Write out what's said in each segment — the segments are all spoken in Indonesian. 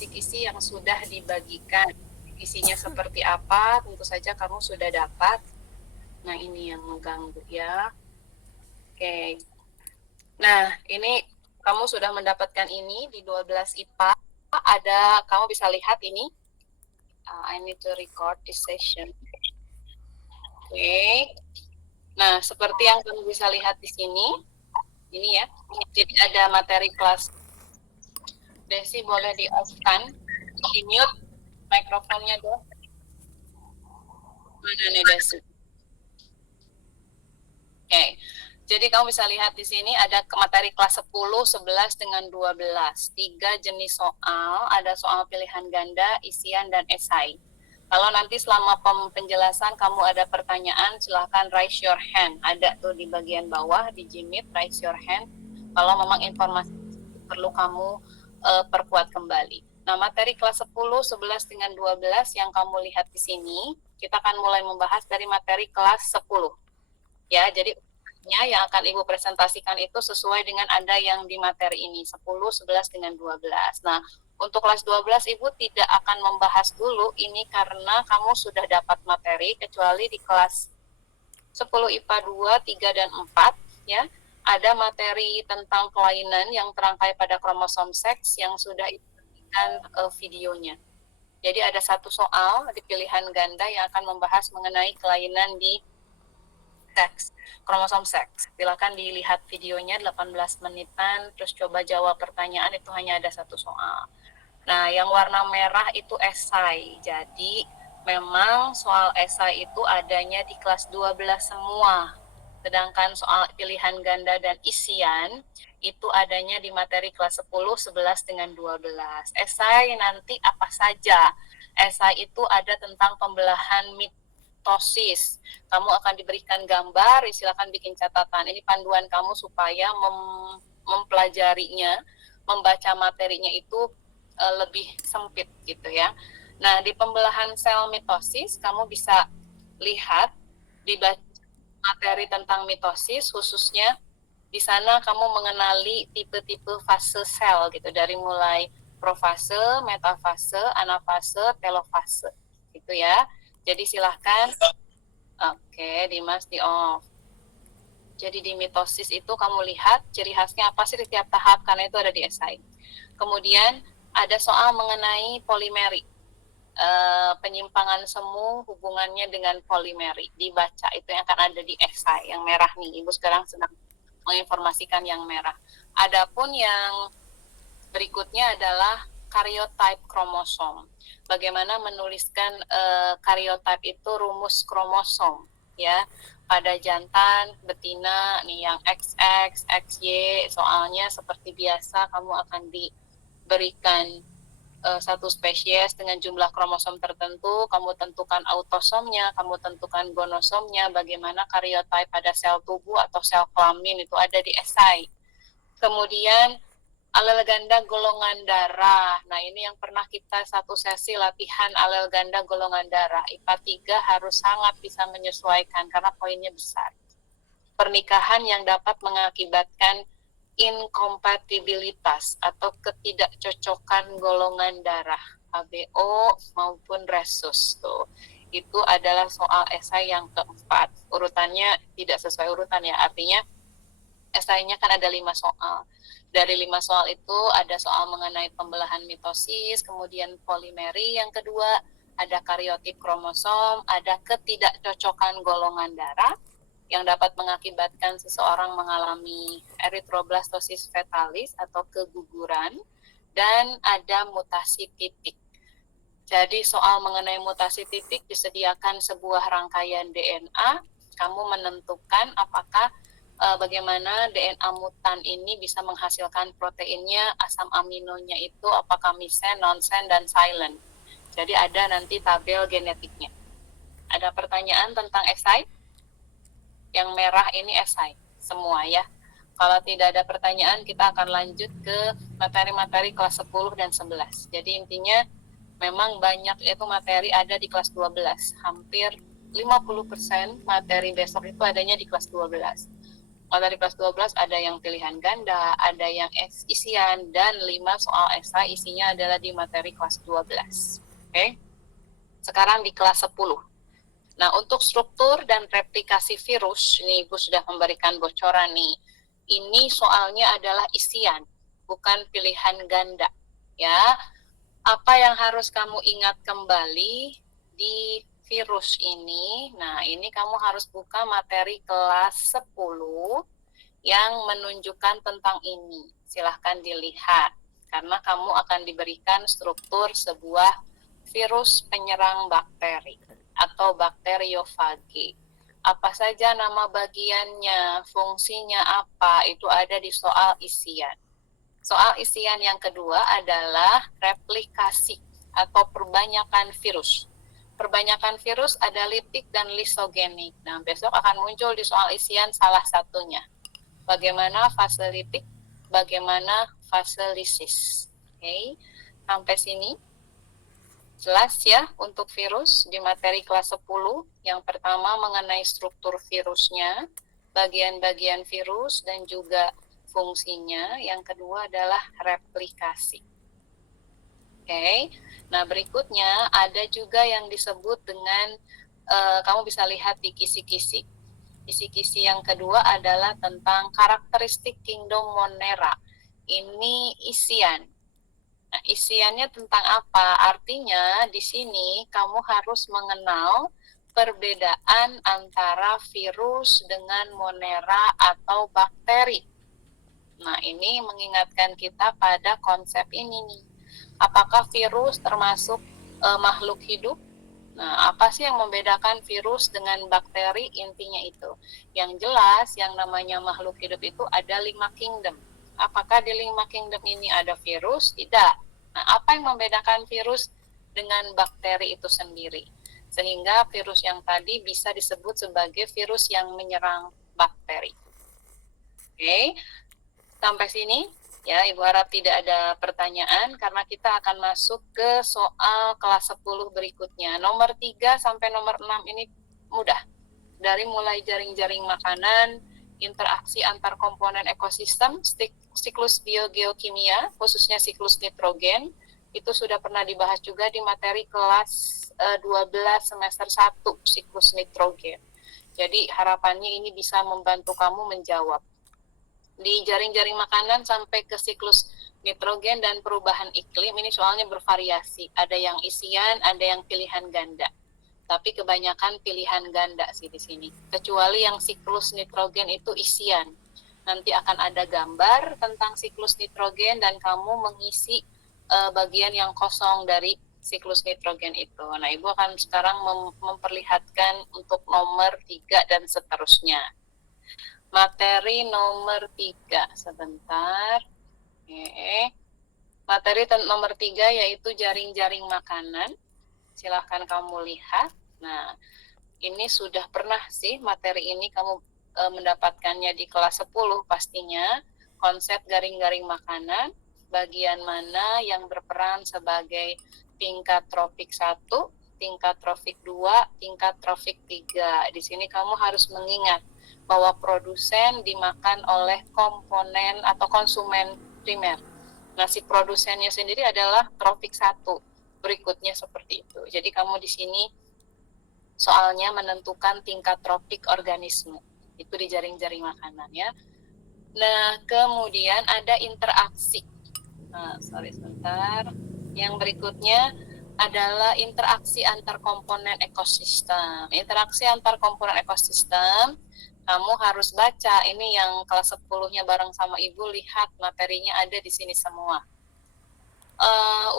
kisi-kisi yang sudah dibagikan. Isinya seperti apa, tentu saja kamu sudah dapat. Nah, ini yang mengganggu ya. Oke. Nah, ini kamu sudah mendapatkan ini di 12 IPA. Kamu bisa lihat ini. I need to record this session. Oke. Nah, seperti yang kamu bisa lihat di sini, ini ya. Jadi ada materi kelas. Desi boleh di-off-kan, di-mute mikrofonnya dong. Mana nih Desi? Oke. Jadi kamu bisa lihat di sini ada materi kelas 10, 11 dengan 12. 3 jenis soal, ada soal pilihan ganda, isian, dan esai. Kalau nanti selama penjelasan kamu ada pertanyaan, silahkan raise your hand. Ada tuh di bagian bawah, di Jimit, raise your hand. Kalau memang informasi perlu kamu perkuat kembali. Nah, materi kelas 10, 11 dengan 12 yang kamu lihat di sini, kita akan mulai membahas dari materi kelas 10. Ya, jadi yang akan Ibu presentasikan itu sesuai dengan ada yang di materi ini, 10, 11 dengan 12. Nah, untuk kelas 12 Ibu tidak akan membahas dulu ini karena kamu sudah dapat materi, kecuali di kelas 10 IPA 2, 3, dan 4 ya. Ada materi tentang kelainan yang terangkai pada kromosom seks yang sudah diberikan videonya. Jadi ada satu soal di pilihan ganda yang akan membahas mengenai kelainan di seks, kromosom seks. Silakan dilihat videonya 18 menitan, terus coba jawab pertanyaan, itu hanya ada satu soal. Nah, yang warna merah itu esai. Jadi, memang soal esai itu adanya di kelas 12 semua. Sedangkan soal pilihan ganda dan isian itu adanya di materi kelas 10, 11 dengan 12. Esai nanti apa saja? Esai itu ada tentang pembelahan mitosis. Kamu akan diberikan gambar, silakan bikin catatan. Ini panduan kamu supaya mempelajarinya, membaca materinya itu lebih sempit gitu ya. Nah, di pembelahan sel mitosis kamu bisa lihat di materi tentang mitosis, khususnya di sana kamu mengenali tipe-tipe fase sel gitu, dari mulai profase, metafase, anafase, telofase gitu ya. Jadi silahkan. Oke, Dimas di off. Jadi di mitosis itu kamu lihat ciri khasnya apa sih di tiap tahap, karena itu ada di esai. Kemudian ada soal mengenai polimeri. Penyimpangan semu hubungannya dengan polimeri. Dibaca, itu yang akan ada di esai, yang merah nih. Ibu sekarang sedang menginformasikan yang merah. Adapun yang berikutnya adalah karyotype kromosom. Bagaimana menuliskan karyotype itu rumus kromosom ya. Pada jantan, betina nih yang XX, XY, soalnya seperti biasa kamu akan diberikan satu spesies dengan jumlah kromosom tertentu, kamu tentukan autosomnya, kamu tentukan gonosomnya, bagaimana karyotype pada sel tubuh atau sel kelamin itu ada di esai. Kemudian alel ganda golongan darah. Nah, ini yang pernah kita satu sesi latihan alel ganda golongan darah. IPA 3 harus sangat bisa menyesuaikan karena poinnya besar. Pernikahan yang dapat mengakibatkan inkompatibilitas atau ketidakcocokan golongan darah, ABO maupun resus. Tuh. Itu adalah soal esai yang keempat. Urutannya tidak sesuai urutan ya, artinya esainya kan ada 5 soal. Dari 5 soal itu ada soal mengenai pembelahan mitosis, kemudian polimeri yang kedua, ada karyotip kromosom, ada ketidakcocokan golongan darah yang dapat mengakibatkan seseorang mengalami erythroblastosis fetalis atau keguguran, dan ada mutasi titik. Jadi soal mengenai mutasi titik disediakan sebuah rangkaian DNA, kamu menentukan apakah bagaimana DNA mutan ini bisa menghasilkan proteinnya, asam aminonya itu apakah misen, nonsen, dan silent. Jadi ada nanti tabel genetiknya. Ada pertanyaan tentang esai? Yang merah ini esai semua ya. Kalau tidak ada pertanyaan, kita akan lanjut ke materi-materi kelas 10 dan 11. Jadi intinya memang banyak itu materi ada di kelas 12. Hampir 50% materi besok itu adanya di kelas 12. materi kelas 12 ada yang pilihan ganda, ada yang isian, dan 5 soal esai isinya adalah di materi kelas 12. Oke. Sekarang di kelas 10. Nah, untuk struktur dan replikasi virus, ini Ibu sudah memberikan bocoran nih. Ini soalnya adalah isian, bukan pilihan ganda. Ya, apa yang harus kamu ingat kembali di virus ini? Nah, ini kamu harus buka materi kelas 10 yang menunjukkan tentang ini. Silahkan dilihat, karena kamu akan diberikan struktur sebuah virus penyerang bakteri atau bakteriofagi. Apa saja nama bagiannya, fungsinya apa, itu ada di soal isian. Soal isian yang kedua adalah replikasi atau perbanyakan virus. Perbanyakan virus ada litik dan lisogenik. Nah, besok akan muncul di soal isian salah satunya. Bagaimana fase litik, bagaimana fase lisis. Oke, sampai sini jelas ya untuk virus di materi kelas 10. Yang pertama mengenai struktur virusnya, bagian-bagian virus dan juga fungsinya. Yang kedua adalah replikasi. Oke, nah berikutnya ada juga yang disebut dengan, kamu bisa lihat di kisi-kisi. Kisi-kisi yang kedua adalah tentang karakteristik Kingdom Monera. Ini isian. Nah, isiannya tentang apa? Artinya di sini kamu harus mengenal perbedaan antara virus dengan monera atau bakteri. Nah, ini mengingatkan kita pada konsep ini nih. Apakah virus termasuk makhluk hidup? Nah, apa sih yang membedakan virus dengan bakteri? Intinya itu. Yang jelas, yang namanya makhluk hidup itu ada 5 kingdom. Apakah di 5 kingdom ini ada virus? Tidak. Nah, apa yang membedakan virus dengan bakteri itu sendiri? Sehingga virus yang tadi bisa disebut sebagai virus yang menyerang bakteri. Oke, sampai sini. Ya, Ibu harap tidak ada pertanyaan karena kita akan masuk ke soal kelas 10 berikutnya. Nomor 3 sampai nomor 6 ini mudah. Dari mulai jaring-jaring makanan, interaksi antar komponen ekosistem, siklus biogeokimia, khususnya siklus nitrogen, itu sudah pernah dibahas juga di materi kelas 12 semester 1, siklus nitrogen. Jadi harapannya ini bisa membantu kamu menjawab. Di jaring-jaring makanan sampai ke siklus nitrogen dan perubahan iklim, ini soalnya bervariasi. Ada yang isian, ada yang pilihan ganda. Tapi kebanyakan pilihan ganda sih di sini. Kecuali yang siklus nitrogen itu isian. Nanti akan ada gambar tentang siklus nitrogen dan kamu mengisi bagian yang kosong dari siklus nitrogen itu. Nah, Ibu akan sekarang memperlihatkan untuk nomor 3 dan seterusnya. Materi nomor 3, sebentar. Oke. Materi nomor 3 yaitu jaring-jaring makanan. Silahkan kamu lihat. Nah, ini sudah pernah sih materi ini kamu mendapatkannya di kelas 10 pastinya. Konsep garing-garing makanan, bagian mana yang berperan sebagai tingkat tropik 1, tingkat tropik 2, tingkat tropik 3. Di sini kamu harus mengingat bahwa produsen dimakan oleh komponen atau konsumen primer. Nah, si produsennya sendiri adalah tropik 1. Berikutnya seperti itu. Jadi kamu di sini soalnya menentukan tingkat tropik organisme. Itu di jaring-jaring makanan ya. Nah, kemudian ada interaksi. Nah, sebentar. Yang berikutnya adalah interaksi antar komponen ekosistem. Interaksi antar komponen ekosistem, kamu harus baca. Ini yang kelas 10-nya bareng sama Ibu, lihat materinya ada di sini semua.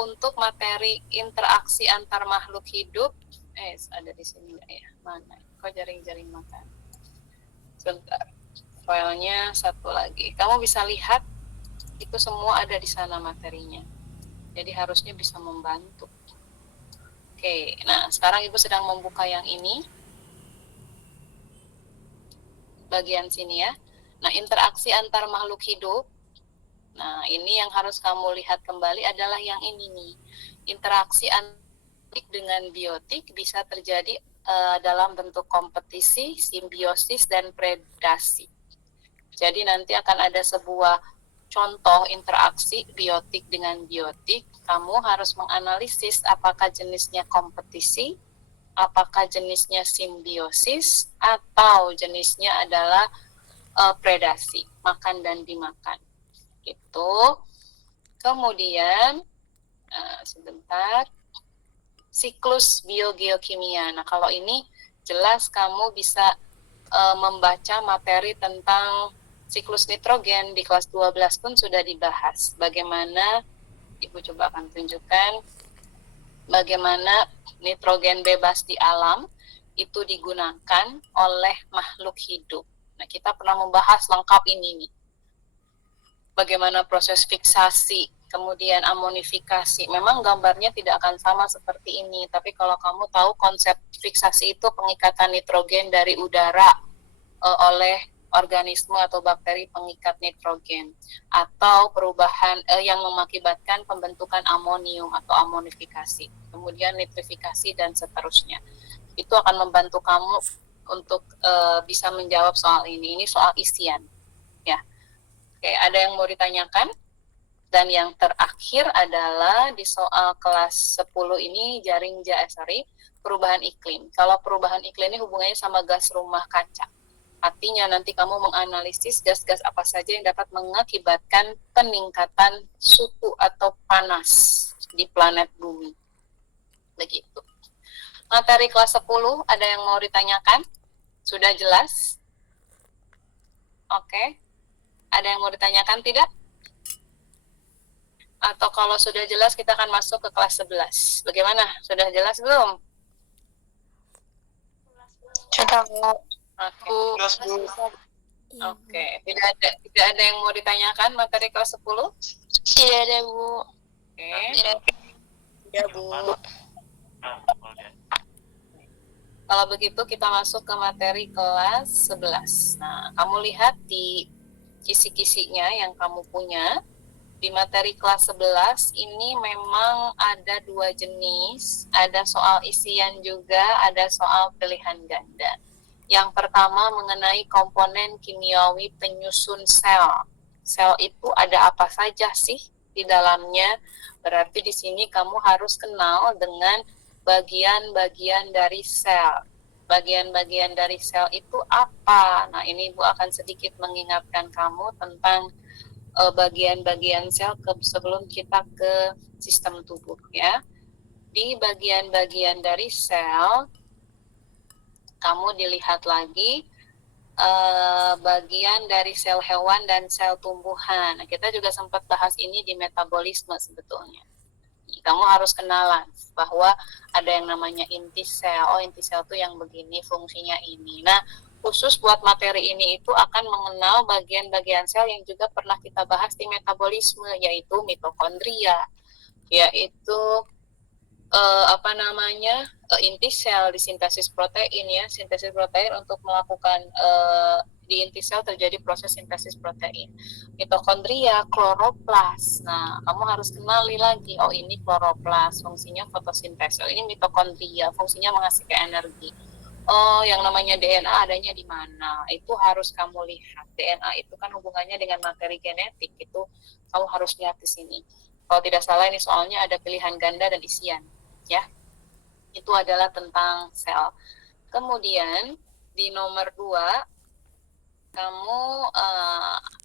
Untuk materi interaksi antar makhluk hidup, ada di sini ya. Mana? Kok jaring-jaring makan? Sebentar. Filenya satu lagi. Kamu bisa lihat itu semua ada di sana materinya. Jadi harusnya bisa membantu. Oke, nah sekarang Ibu sedang membuka yang ini. Bagian sini ya. Nah, interaksi antar makhluk hidup. Nah, ini yang harus kamu lihat kembali adalah yang ini nih. Interaksi anabiotik dengan biotik bisa terjadi dalam bentuk kompetisi, simbiosis, dan predasi. Jadi nanti akan ada sebuah contoh interaksi biotik dengan biotik. Kamu harus menganalisis apakah jenisnya kompetisi, apakah jenisnya simbiosis, atau jenisnya adalah predasi, makan dan dimakan. Itu. Kemudian, sebentar, siklus biogeokimia. Nah, kalau ini jelas kamu bisa membaca materi tentang siklus nitrogen di kelas 12 pun sudah dibahas. Bagaimana, Ibu coba akan tunjukkan, bagaimana nitrogen bebas di alam itu digunakan oleh makhluk hidup. Nah, kita pernah membahas lengkap ini nih. Bagaimana proses fiksasi, kemudian amonifikasi. Memang gambarnya tidak akan sama seperti ini, tapi kalau kamu tahu konsep fiksasi itu pengikatan nitrogen dari udara oleh organisme atau bakteri pengikat nitrogen, atau perubahan yang mengakibatkan pembentukan amonium atau amonifikasi, kemudian nitrifikasi dan seterusnya. Itu akan membantu kamu untuk bisa menjawab soal ini. Ini soal isian, ya. Oke, ada yang mau ditanyakan? Dan yang terakhir adalah di soal kelas 10 ini perubahan iklim. Kalau perubahan iklim ini hubungannya sama gas rumah kaca. Artinya nanti kamu menganalisis gas-gas apa saja yang dapat mengakibatkan peningkatan suhu atau panas di planet bumi. Begitu. Materi kelas 10, ada yang mau ditanyakan? Sudah jelas? Oke. Ada yang mau ditanyakan, tidak? Atau kalau sudah jelas, kita akan masuk ke kelas 11. Bagaimana? Sudah jelas belum? Sudah, Bu. Oke. Tidak ada yang mau ditanyakan materi kelas 10? Tidak ada, Bu. Oke. Tidak, Bu. Kalau begitu kita masuk ke materi kelas 11. Nah, kamu lihat di kisi-kisinya yang kamu punya. Di materi kelas 11 ini memang ada 2 jenis, ada soal isian juga, ada soal pilihan ganda. Yang pertama mengenai komponen kimiawi penyusun sel. Sel itu ada apa saja sih di dalamnya? Berarti di sini kamu harus kenal dengan bagian-bagian dari sel. Bagian-bagian dari sel itu apa? Nah, ini Ibu akan sedikit mengingatkan kamu tentang bagian-bagian sel sebelum kita ke sistem tubuh, ya. Di bagian-bagian dari sel, kamu dilihat lagi bagian dari sel hewan dan sel tumbuhan. Nah, kita juga sempat bahas ini di metabolisme sebetulnya. Kamu harus kenalan bahwa ada yang namanya inti sel. Oh, inti sel itu yang begini, fungsinya ini. Nah, khusus buat materi ini itu akan mengenal bagian-bagian sel yang juga pernah kita bahas di metabolisme, yaitu mitokondria, yaitu inti sel di sintesis protein, ya. Sintesis protein untuk melakukan di inti sel terjadi proses sintesis protein. Mitokondria, kloroplas. Nah, kamu harus kenali lagi, oh ini kloroplas, fungsinya fotosintesis. Ini mitokondria, fungsinya menghasilkan energi. Oh, yang namanya DNA adanya di mana? Itu harus kamu lihat. DNA itu kan hubungannya dengan materi genetik, itu kamu harus lihat di sini. Kalau tidak salah ini soalnya ada pilihan ganda dan isian, ya. Itu adalah tentang sel. Kemudian di nomor 2 kamu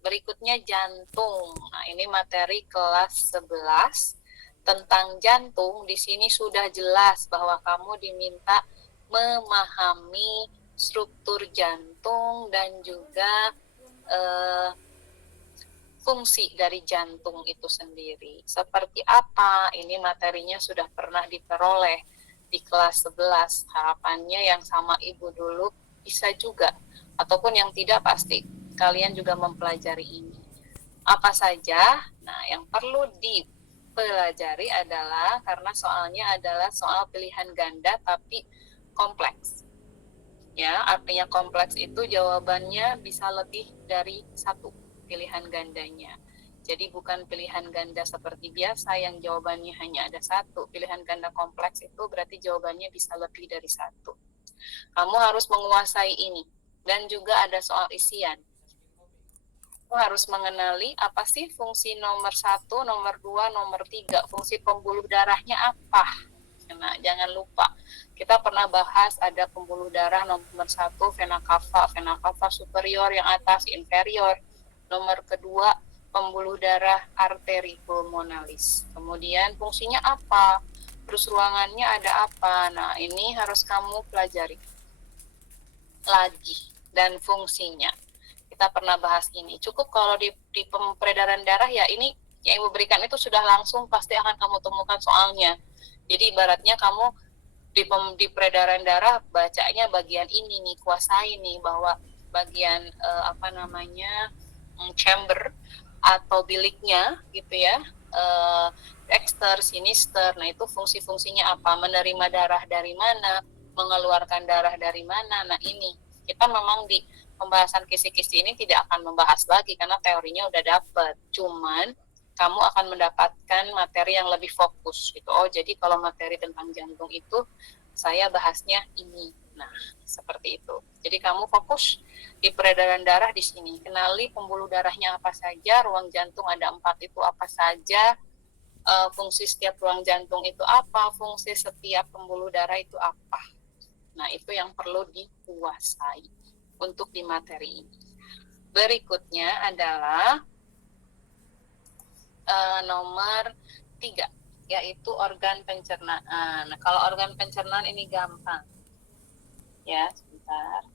berikutnya jantung. Nah, ini materi kelas 11 tentang jantung. Di sini sudah jelas bahwa kamu diminta memahami struktur jantung dan juga fungsi dari jantung itu sendiri. Seperti apa? Ini materinya sudah pernah diperoleh di kelas 11. Harapannya yang sama Ibu dulu bisa juga, ataupun yang tidak pasti kalian juga mempelajari ini. Apa saja? Nah, yang perlu dipelajari adalah, karena soalnya adalah soal pilihan ganda tapi kompleks. Ya, artinya kompleks itu jawabannya bisa lebih dari satu pilihan gandanya. Jadi bukan pilihan ganda seperti biasa yang jawabannya hanya ada satu. Pilihan ganda kompleks itu berarti jawabannya bisa lebih dari satu. Kamu harus menguasai ini. Dan juga ada soal isian. harus mengenali apa sih fungsi nomor 1, nomor 2, nomor 3. Fungsi pembuluh darahnya apa? Nah, jangan lupa. Kita pernah bahas ada pembuluh darah nomor 1, vena cava superior yang atas, inferior. Nomor kedua, pembuluh darah arteri pulmonalis. Kemudian fungsinya apa? Terus ruangannya ada apa? Nah, ini harus kamu pelajari lagi dan fungsinya. Kita pernah bahas ini. Cukup kalau di peredaran darah ya ini yang ibu berikan itu sudah langsung pasti akan kamu temukan soalnya. Jadi ibaratnya kamu di peredaran darah bacanya bagian ini nih, kuasai nih bahwa bagian chamber atau biliknya gitu ya, dexter, sinister. Nah itu fungsi-fungsinya apa? Menerima darah dari mana? Mengeluarkan darah dari mana? Nah ini kita memang di pembahasan kisi-kisi ini tidak akan membahas lagi karena teorinya udah dapet. Cuman kamu akan mendapatkan materi yang lebih fokus gitu. Oh, jadi kalau materi tentang jantung itu saya bahasnya ini. Nah, seperti itu. Jadi kamu fokus di peredaran darah di sini. Kenali pembuluh darahnya apa saja, ruang jantung ada 4 itu apa saja, fungsi setiap ruang jantung itu apa, fungsi setiap pembuluh darah itu apa. Nah, itu yang perlu dikuasai untuk di materi ini. Berikutnya adalah nomor 3, yaitu organ pencernaan. Nah, kalau organ pencernaan ini gampang. Ya, sebentar.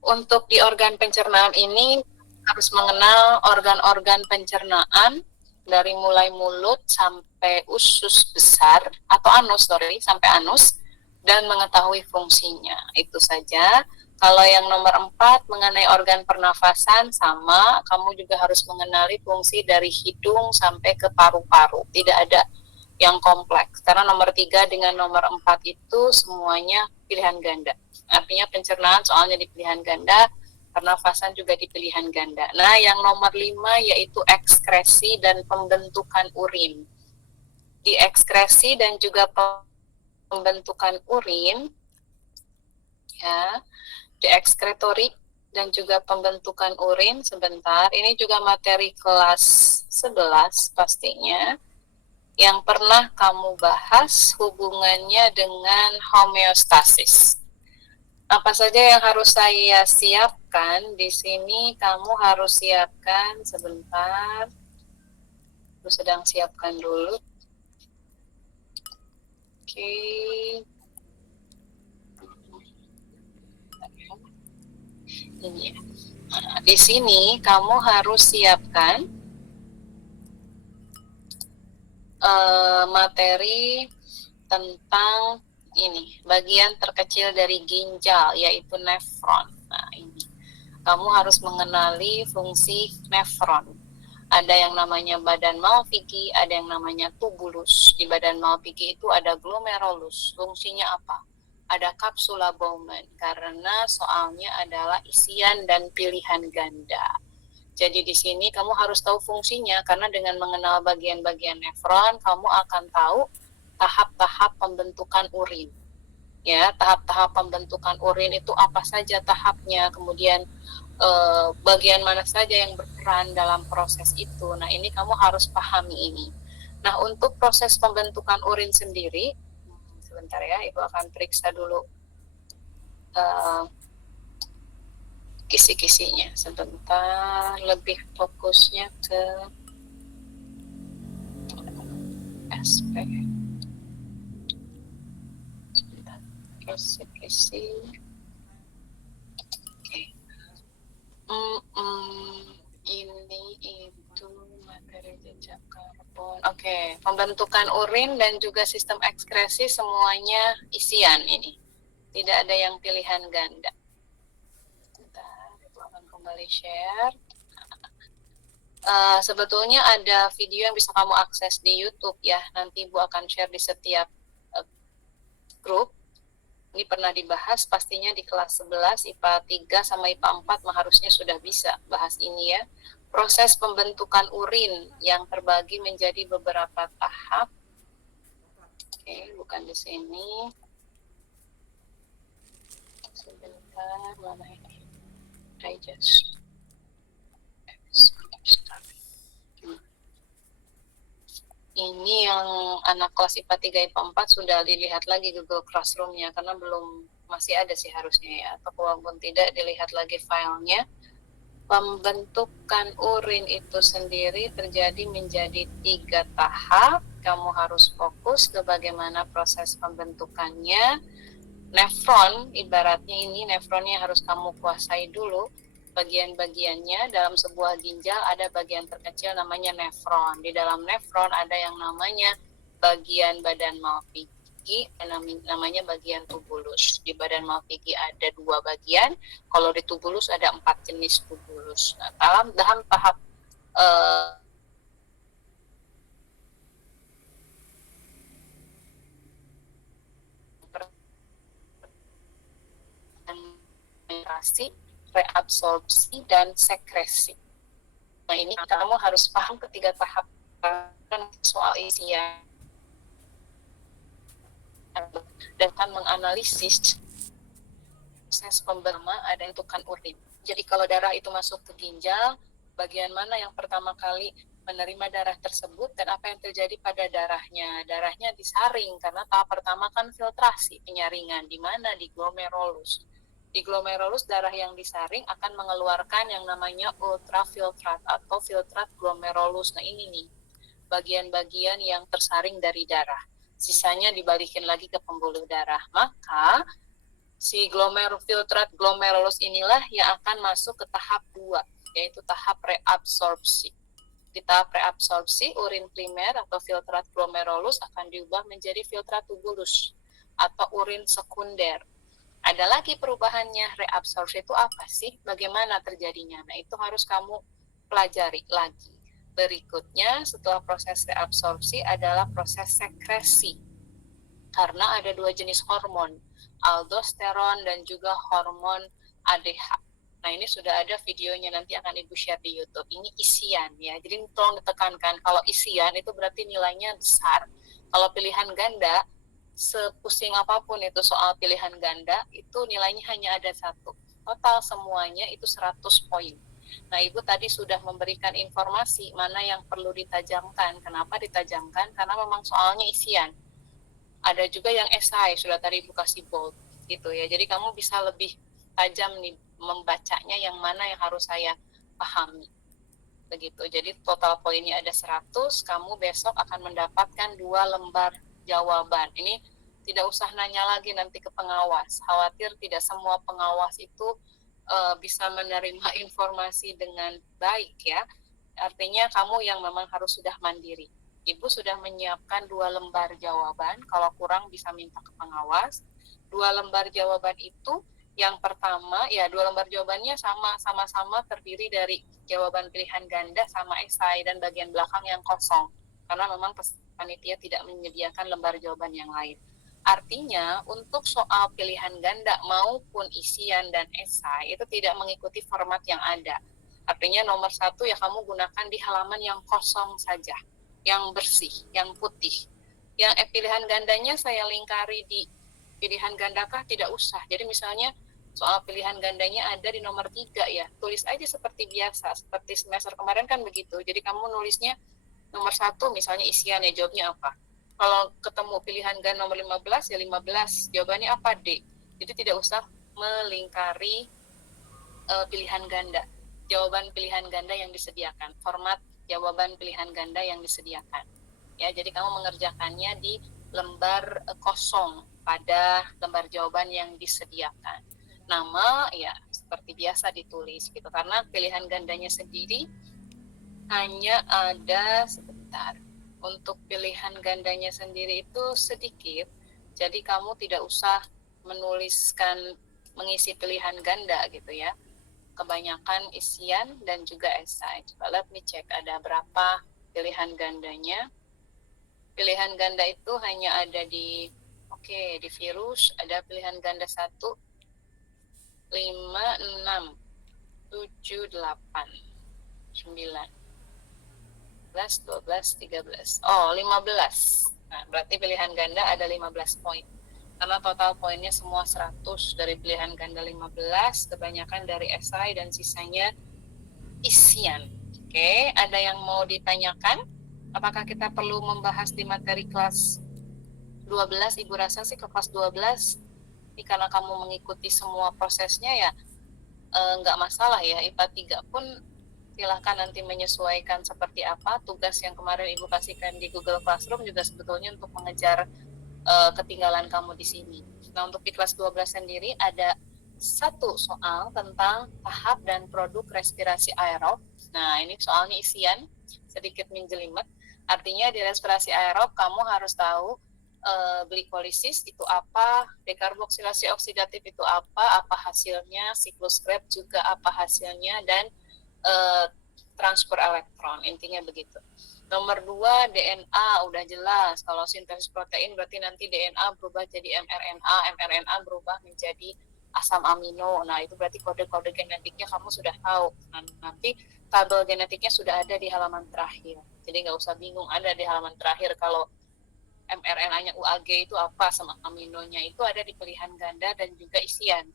Untuk di organ pencernaan ini harus mengenal organ-organ pencernaan dari mulai mulut sampai usus besar atau anus, sampai anus, dan mengetahui fungsinya. Itu saja. Kalau yang nomor 4 mengenai organ pernafasan sama, kamu juga harus mengenali fungsi dari hidung sampai ke paru-paru. Tidak ada yang kompleks. Karena nomor 3 dengan nomor 4 itu semuanya pilihan ganda. Artinya pencernaan soalnya di pilihan ganda, pernafasan juga di pilihan ganda. Nah, yang nomor 5 yaitu ekskresi dan pembentukan urin. Di ekskresi dan juga pembentukan urin, ya, di ekskretori dan juga pembentukan urin, sebentar, ini juga materi kelas 11 pastinya, yang pernah kamu bahas hubungannya dengan homeostasis. Apa saja yang harus saya siapkan di sini? Kamu harus siapkan sebentar. Aku sedang siapkan dulu. Oke. Ini ya. Nah, di sini kamu harus siapkan materi tentang ini, bagian terkecil dari ginjal, yaitu nefron. Nah, ini. Kamu harus mengenali fungsi nefron. Ada yang namanya badan Malpighi, ada yang namanya tubulus. Di badan Malpighi itu ada glomerulus. Fungsinya apa? Ada kapsula Bowman, karena soalnya adalah isian dan pilihan ganda. Jadi di sini kamu harus tahu fungsinya, karena dengan mengenal bagian-bagian nefron, kamu akan tahu tahap-tahap pembentukan urin. Ya, tahap-tahap pembentukan urin itu apa saja tahapnya, kemudian bagian mana saja yang berperan dalam proses itu. Nah, ini kamu harus pahami ini. Nah, untuk proses pembentukan urin sendiri, sebentar ya, Ibu akan periksa dulu kisi-kisinya. Sebentar, lebih fokusnya ke aspek. Sebentar, kisi-kisi. Ini itu materi jejak karbon. Oke, pembentukan urin dan juga sistem ekskresi semuanya isian ini. Tidak ada yang pilihan ganda. Bentar, Ibu akan kembali share. Sebetulnya ada video yang bisa kamu akses di YouTube ya. Nanti Ibu akan share di setiap grup. Ini pernah dibahas pastinya di kelas 11, IPA 3 sama IPA 4 harusnya sudah bisa bahas ini ya. Proses pembentukan urin yang terbagi menjadi beberapa tahap. Oke, bukan di sini. Sebentar, mana ini? Digest. Ini yang anak kelas IPA 3 IPA 4 sudah dilihat lagi Google Classroom-nya karena belum, masih ada sih harusnya ya, atau walaupun tidak dilihat lagi filenya. Pembentukan urin itu sendiri terjadi menjadi 3 tahap. Kamu harus fokus ke bagaimana proses pembentukannya. Nefron, ibaratnya ini nefronnya harus kamu kuasai dulu. Bagian-bagiannya dalam sebuah ginjal ada bagian terkecil namanya nefron. Di dalam nefron ada yang namanya bagian badan Malpighi, namanya bagian tubulus. Di badan Malpighi ada 2 bagian, kalau di tubulus ada 4 jenis tubulus. Nah, dalam tahap reabsorpsi, dan sekresi. Nah, ini kamu harus paham ketiga tahap soal isian dan kan menganalisis proses pembentukan ada bentukan urin. Jadi kalau darah itu masuk ke ginjal, bagian mana yang pertama kali menerima darah tersebut dan apa yang terjadi pada darahnya? Darahnya disaring karena tahap pertama kan filtrasi, penyaringan, di mana di glomerulus. Di glomerulus darah yang disaring akan mengeluarkan yang namanya ultrafiltrat atau filtrat glomerulus. Nah ini nih, bagian-bagian yang tersaring dari darah. Sisanya dibalikin lagi ke pembuluh darah. Maka si filtrat glomerulus inilah yang akan masuk ke tahap 2, yaitu tahap reabsorpsi. Di tahap reabsorpsi, urin primer atau filtrat glomerulus akan diubah menjadi filtrat tubulus atau urin sekunder. Ada lagi perubahannya, reabsorpsi itu apa sih? Bagaimana terjadinya? Nah, itu harus kamu pelajari lagi. Berikutnya, setelah proses reabsorpsi adalah proses sekresi. Karena ada 2 jenis hormon, aldosteron dan juga hormon ADH. Nah, ini sudah ada videonya, nanti akan Ibu share di YouTube. Ini isian ya, jadi tolong ditekankan, kalau isian itu berarti nilainya besar. Kalau pilihan ganda, sepusing apapun itu soal pilihan ganda, itu nilainya hanya ada 1. Total semuanya itu 100 poin. Nah, Ibu tadi sudah memberikan informasi mana yang perlu ditajamkan. Kenapa ditajamkan? Karena memang soalnya isian. Ada juga yang esai, sudah tadi Ibu kasih bold gitu ya. Jadi kamu bisa lebih tajam nih membacanya, yang mana yang harus saya pahami. Begitu. Jadi total poinnya ada 100, kamu besok akan mendapatkan 2 lembar jawaban. Ini tidak usah nanya lagi nanti ke pengawas. Khawatir tidak semua pengawas itu bisa menerima informasi dengan baik ya. Artinya kamu yang memang harus sudah mandiri. Ibu sudah menyiapkan 2 lembar jawaban, kalau kurang bisa minta ke pengawas. 2 lembar jawaban itu, yang pertama, ya 2 lembar jawabannya sama-sama terdiri dari jawaban pilihan ganda sama esai dan bagian belakang yang kosong. Karena memang panitia tidak menyediakan lembar jawaban yang lain. Artinya, untuk soal pilihan ganda maupun isian dan esai, itu tidak mengikuti format yang ada. Artinya nomor 1 ya kamu gunakan di halaman yang kosong saja, yang bersih, yang putih. Yang pilihan gandanya saya lingkari di pilihan gandakah? Tidak usah. Jadi misalnya soal pilihan gandanya ada di nomor 3 ya, tulis aja seperti biasa, seperti semester kemarin kan begitu. Jadi kamu nulisnya nomor 1 misalnya isian ya, jawabnya apa. Kalau ketemu pilihan ganda nomor 15 ya 15, jawabannya apa? D. Jadi tidak usah melingkari pilihan ganda. Jawaban pilihan ganda yang disediakan, format jawaban pilihan ganda yang disediakan. Ya, jadi kamu mengerjakannya di lembar kosong pada lembar jawaban yang disediakan. Nama ya seperti biasa ditulis gitu, karena pilihan gandanya sendiri hanya ada sebentar. Untuk pilihan gandanya sendiri itu sedikit, jadi kamu tidak usah menuliskan mengisi pilihan ganda gitu ya. Kebanyakan isian dan juga esai. Coba let me cek ada berapa pilihan gandanya. Pilihan ganda itu hanya ada di di virus ada pilihan ganda 1, 5, 6, 7, 8, 9, 11, 12, 13. Oh, 15. Nah, berarti pilihan ganda ada 15 poin. Karena total poinnya semua 100, dari pilihan ganda 15, kebanyakan dari esai dan sisanya isian. Oke, ada yang mau ditanyakan? Apakah kita perlu membahas di materi kelas 12? Ibu rasa sih ke kelas 12, ini karena kamu mengikuti semua prosesnya ya, nggak masalah ya. IPA 3 pun silahkan nanti menyesuaikan seperti apa. Tugas yang kemarin Ibu kasihkan di Google Classroom juga sebetulnya untuk mengejar ketinggalan kamu di sini. Nah, untuk di kelas 12 sendiri ada satu soal tentang tahap dan produk respirasi aerob. Nah, ini soalnya isian, sedikit menjelimet. Artinya di respirasi aerob kamu harus tahu glikolisis itu apa, dekarboksilasi oksidatif itu apa hasilnya, siklus Krebs juga apa hasilnya, dan transfer elektron, intinya begitu. Nomor 2, DNA udah jelas. Kalau sintesis protein berarti nanti DNA berubah jadi mRNA berubah menjadi asam amino. Nah, itu berarti kode-kode genetiknya kamu sudah tahu. Nah, nanti tabel genetiknya sudah ada di halaman terakhir. Jadi nggak usah bingung, ada di halaman terakhir. Kalau mRNA-nya UAG itu apa, asam aminonya itu ada di pilihan ganda dan juga isian.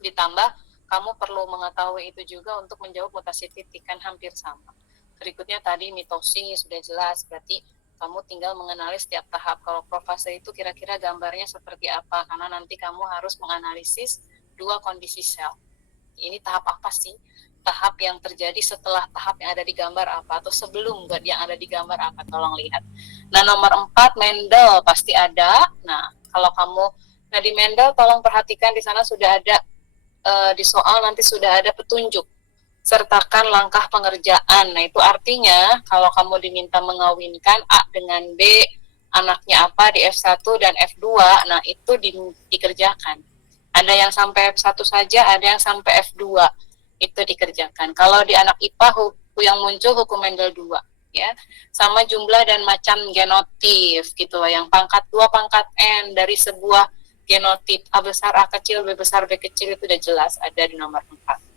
Ditambah, kamu perlu mengetahui itu juga untuk menjawab mutasi titik, kan hampir sama. Berikutnya tadi mitosis sudah jelas, berarti kamu tinggal mengenali setiap tahap. Kalau profase itu kira-kira gambarnya seperti apa, karena nanti kamu harus menganalisis dua kondisi sel. Ini tahap apa sih? Tahap yang terjadi setelah tahap yang ada di gambar apa, atau sebelum yang ada di gambar apa, tolong lihat. Nah, nomor 4, Mendel pasti ada. Nah, kalau kamu, di Mendel tolong perhatikan di sana sudah ada, di soal nanti sudah ada petunjuk. Sertakan langkah pengerjaan. Nah, itu artinya kalau kamu diminta mengawinkan A dengan B, anaknya apa di F1 dan F2, nah itu dikerjakan. Ada yang sampai F1 saja, ada yang sampai F2, itu dikerjakan. Kalau di anak IPA yang muncul hukum Mendel 2, ya. Sama jumlah dan macam genotip gitu, yang pangkat 2, pangkat N dari sebuah genotip, A besar, A kecil, B besar, B kecil, itu udah jelas ada di nomor 4.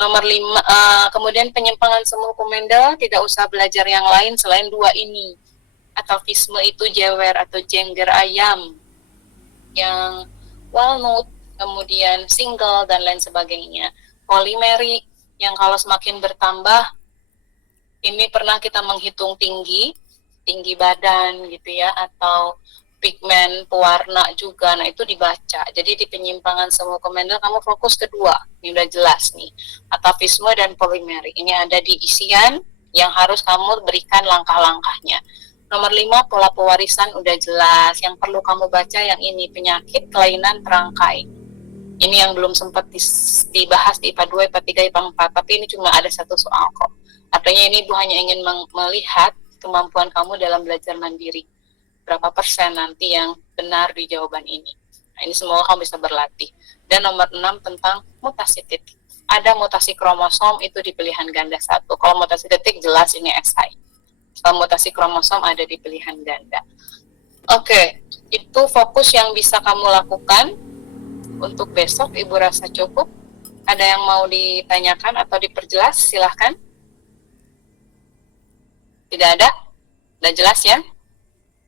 Nomor 5, kemudian penyimpangan semu hukum Mendel, tidak usah belajar yang lain selain 2 ini. Atavisme itu jewer atau jengger ayam, yang walnut, kemudian single, dan lain sebagainya. Polimerik, yang kalau semakin bertambah, ini pernah kita menghitung tinggi badan gitu ya, atau pigmen pewarna juga, nah itu dibaca. Jadi di penyimpangan semu hukum Mendel kamu fokus kedua, ini udah jelas nih, atavisme dan polimerik. Ini ada di isian yang harus kamu berikan langkah-langkahnya. Nomor 5, pola pewarisan udah jelas, yang perlu kamu baca yang ini, penyakit kelainan terangkai. Ini yang belum sempat dibahas di IPA 2, IPA 3, IPA 4, tapi ini cuma ada satu soal kok. Artinya ini Ibu hanya ingin melihat kemampuan kamu dalam belajar mandiri. Berapa persen nanti yang benar di jawaban ini. Nah, ini semua kamu bisa berlatih. Dan nomor 6 tentang mutasi titik. Ada mutasi kromosom itu di pilihan ganda 1. Kalau mutasi titik jelas ini SI. Kalau mutasi kromosom ada di pilihan ganda. Oke, itu fokus yang bisa kamu lakukan untuk besok. Ibu rasa cukup. Ada yang mau ditanyakan atau diperjelas? Silahkan. Tidak ada? Udah jelas ya?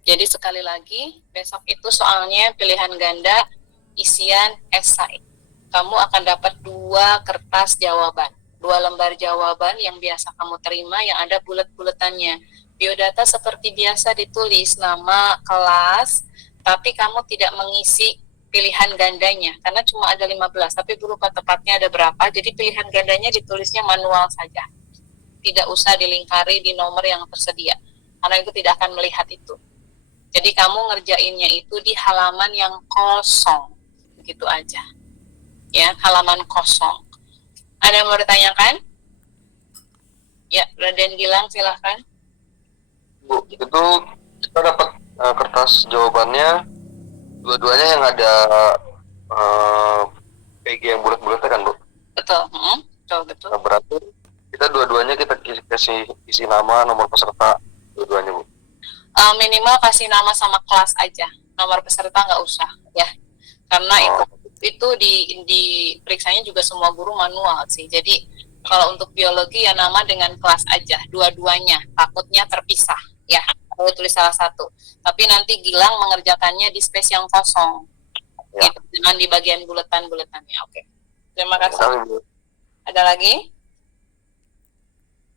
Jadi sekali lagi, besok itu soalnya pilihan ganda, isian, esai. Kamu akan dapat 2 kertas jawaban, 2 lembar jawaban yang biasa kamu terima, yang ada bulet-buletannya. Biodata seperti biasa ditulis nama, kelas, tapi kamu tidak mengisi pilihan gandanya, karena cuma ada 15, tapi berupa tepatnya ada berapa, jadi pilihan gandanya ditulisnya manual saja. Tidak usah dilingkari di nomor yang tersedia, karena itu tidak akan melihat itu. Jadi kamu ngerjainnya itu di halaman yang kosong, begitu aja. Ya, halaman kosong. Ada yang mau ditanyakan? Ya, Raden Gilang silahkan. Bu, itu kita dapat kertas jawabannya, dua-duanya yang ada PG yang bulat-bulatnya kan, Bu? Betul, betul. Nah, berarti kita dua-duanya kita kasih isi nama, nomor peserta, dua-duanya, Bu. Minimal kasih nama sama kelas aja, nomor peserta nggak usah ya, karena itu di periksanya juga semua guru manual sih. Jadi kalau untuk biologi ya nama dengan kelas aja, dua-duanya, takutnya terpisah ya. boleh tulis salah satu. Tapi nanti Gilang mengerjakannya di space yang kosong. Ya. Gitu, dengan di bagian buletan-buletannya. Oke. Terima Terima kasih. kasih, Bu. Ada lagi?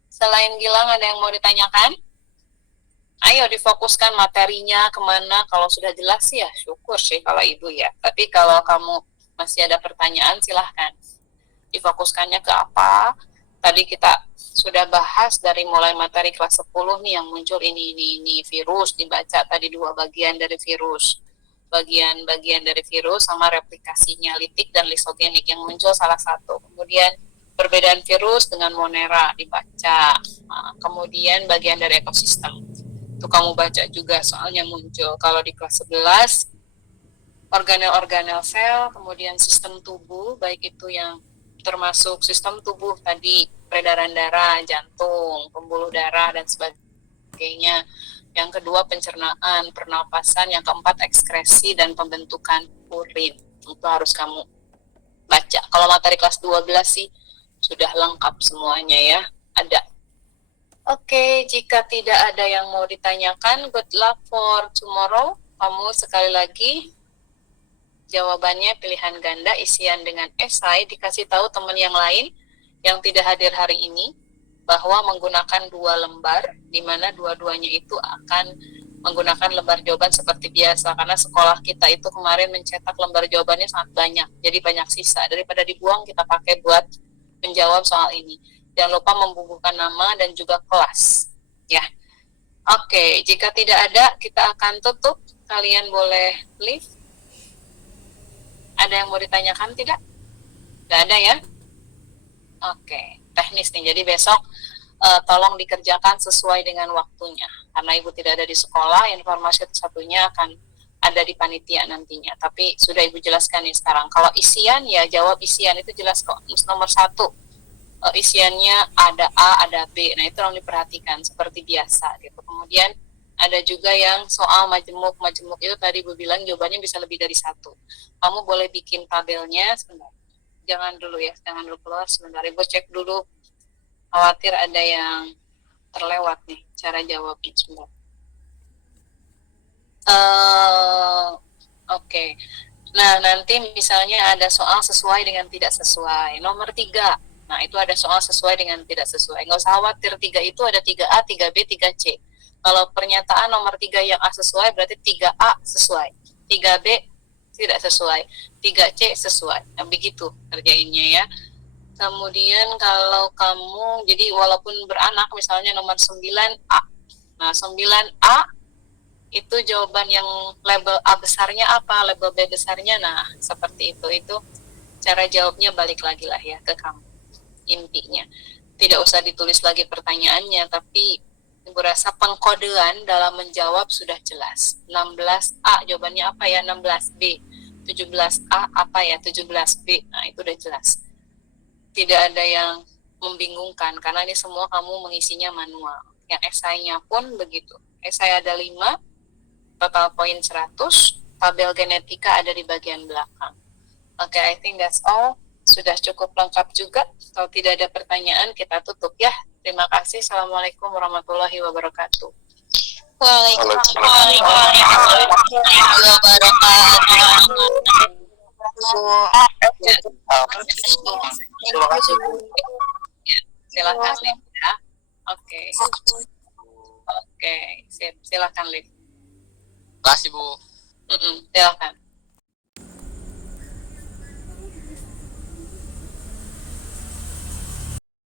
Selain Gilang ada yang mau ditanyakan? Ayo difokuskan materinya kemana. Kalau sudah jelas sih ya syukur sih kalau Ibu ya. Tapi kalau kamu masih ada pertanyaan silahkan. Difokuskannya ke apa? Tadi kita sudah bahas dari mulai materi kelas 10 nih yang muncul ini virus, dibaca tadi 2 bagian dari virus. Bagian-bagian dari virus sama replikasinya litik dan lisogenik yang muncul salah satu. Kemudian perbedaan virus dengan monera dibaca. Nah, kemudian bagian dari ekosistem. Itu kamu baca juga soalnya muncul. Kalau di kelas 11 organel-organel sel, kemudian sistem tubuh, baik itu yang termasuk sistem tubuh tadi peredaran darah, jantung, pembuluh darah dan sebagainya. Yang kedua pencernaan, pernapasan, yang keempat ekskresi dan pembentukan urin. Itu harus kamu baca. Kalau materi kelas 12 sih sudah lengkap semuanya ya. Ada. Oke, jika tidak ada yang mau ditanyakan, good luck for tomorrow. Kamu sekali lagi jawabannya pilihan ganda, isian dengan esai, dikasih tahu teman yang lain yang tidak hadir hari ini bahwa menggunakan 2 lembar, di mana dua-duanya itu akan menggunakan lembar jawaban seperti biasa, karena sekolah kita itu kemarin mencetak lembar jawabannya sangat banyak, jadi banyak sisa. Daripada dibuang, kita pakai buat menjawab soal ini. Jangan lupa membubuhkan nama dan juga kelas. Ya. Oke, jika tidak ada, kita akan tutup. Kalian boleh leave. Ada yang mau ditanyakan tidak? Tidak ada ya? Oke, teknis nih. Jadi besok tolong dikerjakan sesuai dengan waktunya. Karena Ibu tidak ada di sekolah, informasi satunya akan ada di panitia nantinya. Tapi sudah Ibu jelaskan nih sekarang. Kalau isian, ya jawab isian. Itu jelas kok. Nomor 1, isiannya ada A, ada B. Nah, itu yang diperhatikan seperti biasa gitu. Kemudian ada juga yang soal majemuk. Majemuk itu tadi Ibu bilang jawabannya bisa lebih dari 1. Kamu boleh bikin tabelnya sebentar. Jangan dulu ya, jangan dulu keluar sebentar. Ibu cek dulu. Khawatir ada yang terlewat nih cara jawabnya sebentar. Oke. Nah, nanti misalnya ada soal sesuai dengan tidak sesuai. Nomor 3. Nah, itu ada soal sesuai dengan tidak sesuai. Nggak usah khawatir, 3 itu ada 3A, 3B, 3C. Kalau pernyataan nomor 3 yang A sesuai, berarti 3A sesuai. 3B tidak sesuai. 3C sesuai. Nah, begitu kerjainnya ya. Kemudian kalau kamu, jadi walaupun beranak, misalnya nomor 9A. Nah, 9A itu jawaban yang label A besarnya apa, label B besarnya, nah seperti itu. Itu cara jawabnya balik lagi lah ya ke kamu. Intinya. Tidak usah ditulis lagi pertanyaannya, tapi Ibu rasa pengkodean dalam menjawab sudah jelas. 16A jawabannya apa ya, 16B. 17A apa ya, 17B. Nah, itu udah jelas. Tidak ada yang membingungkan, karena ini semua kamu mengisinya manual. Yang esainya pun begitu. Esai ada 5, total poin 100, tabel genetika ada di bagian belakang. Oke, I think that's all. Sudah cukup lengkap juga. Kalau tidak ada pertanyaan, kita tutup ya. Terima kasih. Assalamualaikum warahmatullahi wabarakatuh. Waalaikumsalam warahmatullahi wabarakatuh. Terima kasih, Bu. Ya, silakan Liv ya. Oke. Oke, silakan Liv. Terima kasih, Bu. Silakan.